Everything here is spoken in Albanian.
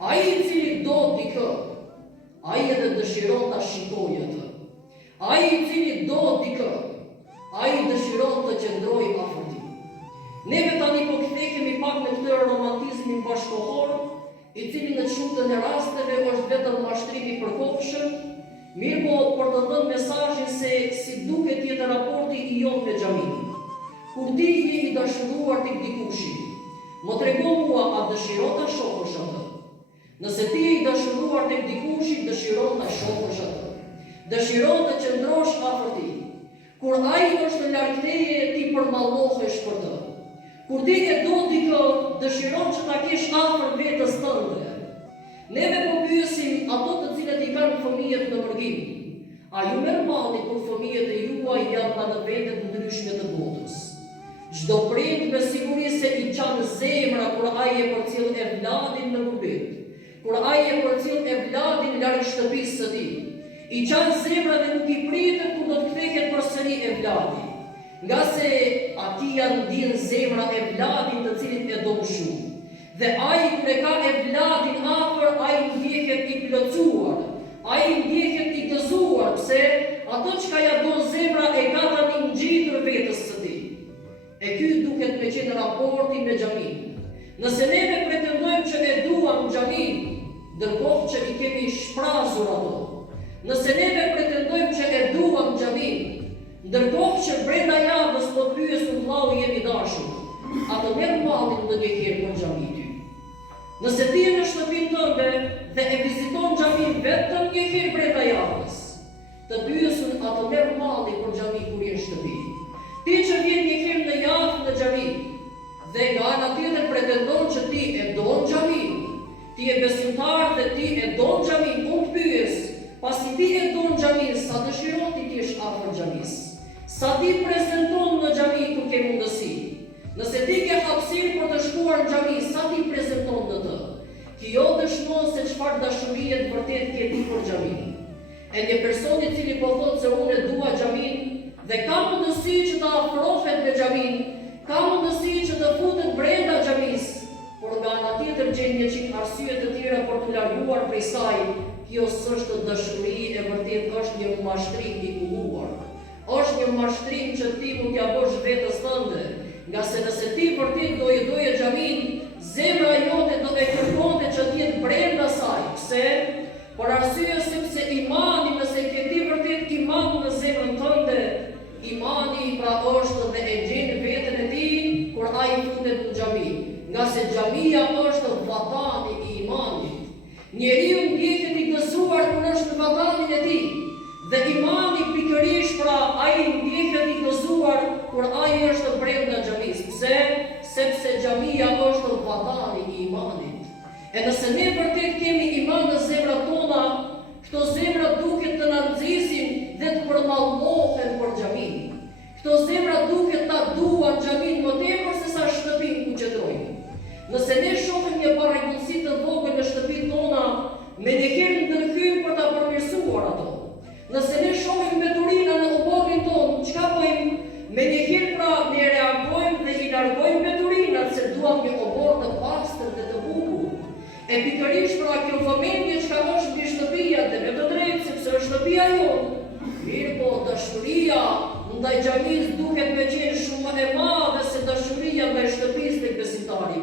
Ai I cili do dikë, ai edhe dëshiron ta shikojë atë. Ai I cili do dikë, ai dëshiron të qëndrojë afër tij. Neve tani po kthehemi pak në këtë romantizmin bashkëkohor, I cili në shumtën e rasteve është vetëm mashtrimi I përkohshëm, mirë po për të dhënë mesazhin se si duket jetë raporti I jonë me xhamin. Kur ti je I dashuruar tek dikushi, më trego mua a dëshiron ta shohësh atë. Nëse ti je I dashuruar tek dikushi, dëshiron ta shohësh atë. Dëshiron të qëndrosh afër tij. Kur ai është në larg teje, ti përmallohesh për të. Kur ti e do dikë, dëshiron që ta kesh afër vetes tënde. Neve po pyesim ato të cilët I kanë fëmijët në mërgim. A ju merr mendje kur fëmijët e juaj janë në vende të ndryshme të botës? Çdo prind me siguri se I çan zemra kur ai e përcjell evladin në gurbet. Kur ai e përcjell evladin larg shtëpisë së tij. I çan zemra dhe nuk I pritet kur do të kthehet përsëri evladi. Nga se ati janë ndjen zemra e vladin të cilit e do shumë. Dhe ai kur e ka e vladin afër, ai ndjehet I plotësuar, ai ndjehet I gëzuar, pse ato çka ja do zemra e ka tani ngjitur vetes së tij. E ky duket me qenë raporti me xhamin. Nëse neve pretendojmë që e duam xhamin, ndërkohë që I kemi shprasur ato. Nëse neve pretendojmë që e duam xhamin, ndërkohë që brenda javës po pyesun vllau jemi dashur, ato merr mallin ndonjëherë për xhamin ty. Nëse ti je në shtëpinë tënde dhe e viziton xhamin vetëm një herë brenda javës, të pyesun ato merr mallin për xhamin kur je në shtëpi. Ti që vjen një herë në javë në xhami dhe nga ana tjetër pretendon që ti e don xhamin, ti e besimtar dhe ti e don xhamin, unë të pyes, pasi ti e don xhamin, sa dëshiron ti t'jesh afër xhamis? Sa ti prezanton në xhami kur ke mundësi? Nëse ti ke hapësirë për të shkuar në xhami, sa ti prezanton në të? Kjo dëshmon se çfarë dashurie të vërtet ke ti për xhamin. E një person I cili po thotë se unë dua xhamin dhe ka mundësi që të afrohet me xhamin, ka mundësi që të futet brenda xhamis, por nga ana tjetër gjen një çik arsye të tjera për të larguar prej saj, kjo s'është dashuri e vërtet, është një mashtrim I kulluar. Është një mashtrim që ti mund t'ja bësh vetes tënde, nga se nëse ti vërtet doje xhamin, zemra jote do të kërkonte që të jetë brenda saj. Pse? Por arsye sepse imani, nëse ke ti vërtet iman në zemrën tënde, imani pra është dhe e gjen veten e tij kur ai futet në xhami. Nga se xhamia është vatani I imanit. Njeriu ndjehet I gëzuar kur është në vatanin e tij. Dhe imani pikërisht pra ai ndjehet I gëzuar kur ai është brenda xhamis. Pse? Sepse xhamia është vatani I imanit. E nëse ne vërtet kemi iman në zemrat tona, këto zemra duket të na nxisin dhe të përmallohen për xhamin. Këto zemra duket ta duan xhamin më tepër se sa shtëpinë ku qëndrojnë. Nëse ne shohim një parregullsi të vogël në shtëpinë tona, menjëherë ndërhyjmë për ta përmirësuar ato. Nëse ne shohim mbeturina në oborrin tonë, çka bëjmë? Menjëherë pra ne reagojmë dhe I largojmë mbeturinat se duam një obor të pastër dhe të bukur. E pikërisht pra kjo vëmendje çka është mbi shtëpia dhe me të drejtë sepse është shtëpia jonë. Mirë po dashuria ndaj xhamis duket me qenë shumë e madhe se dashuria ndaj shtëpisë tek besimtari.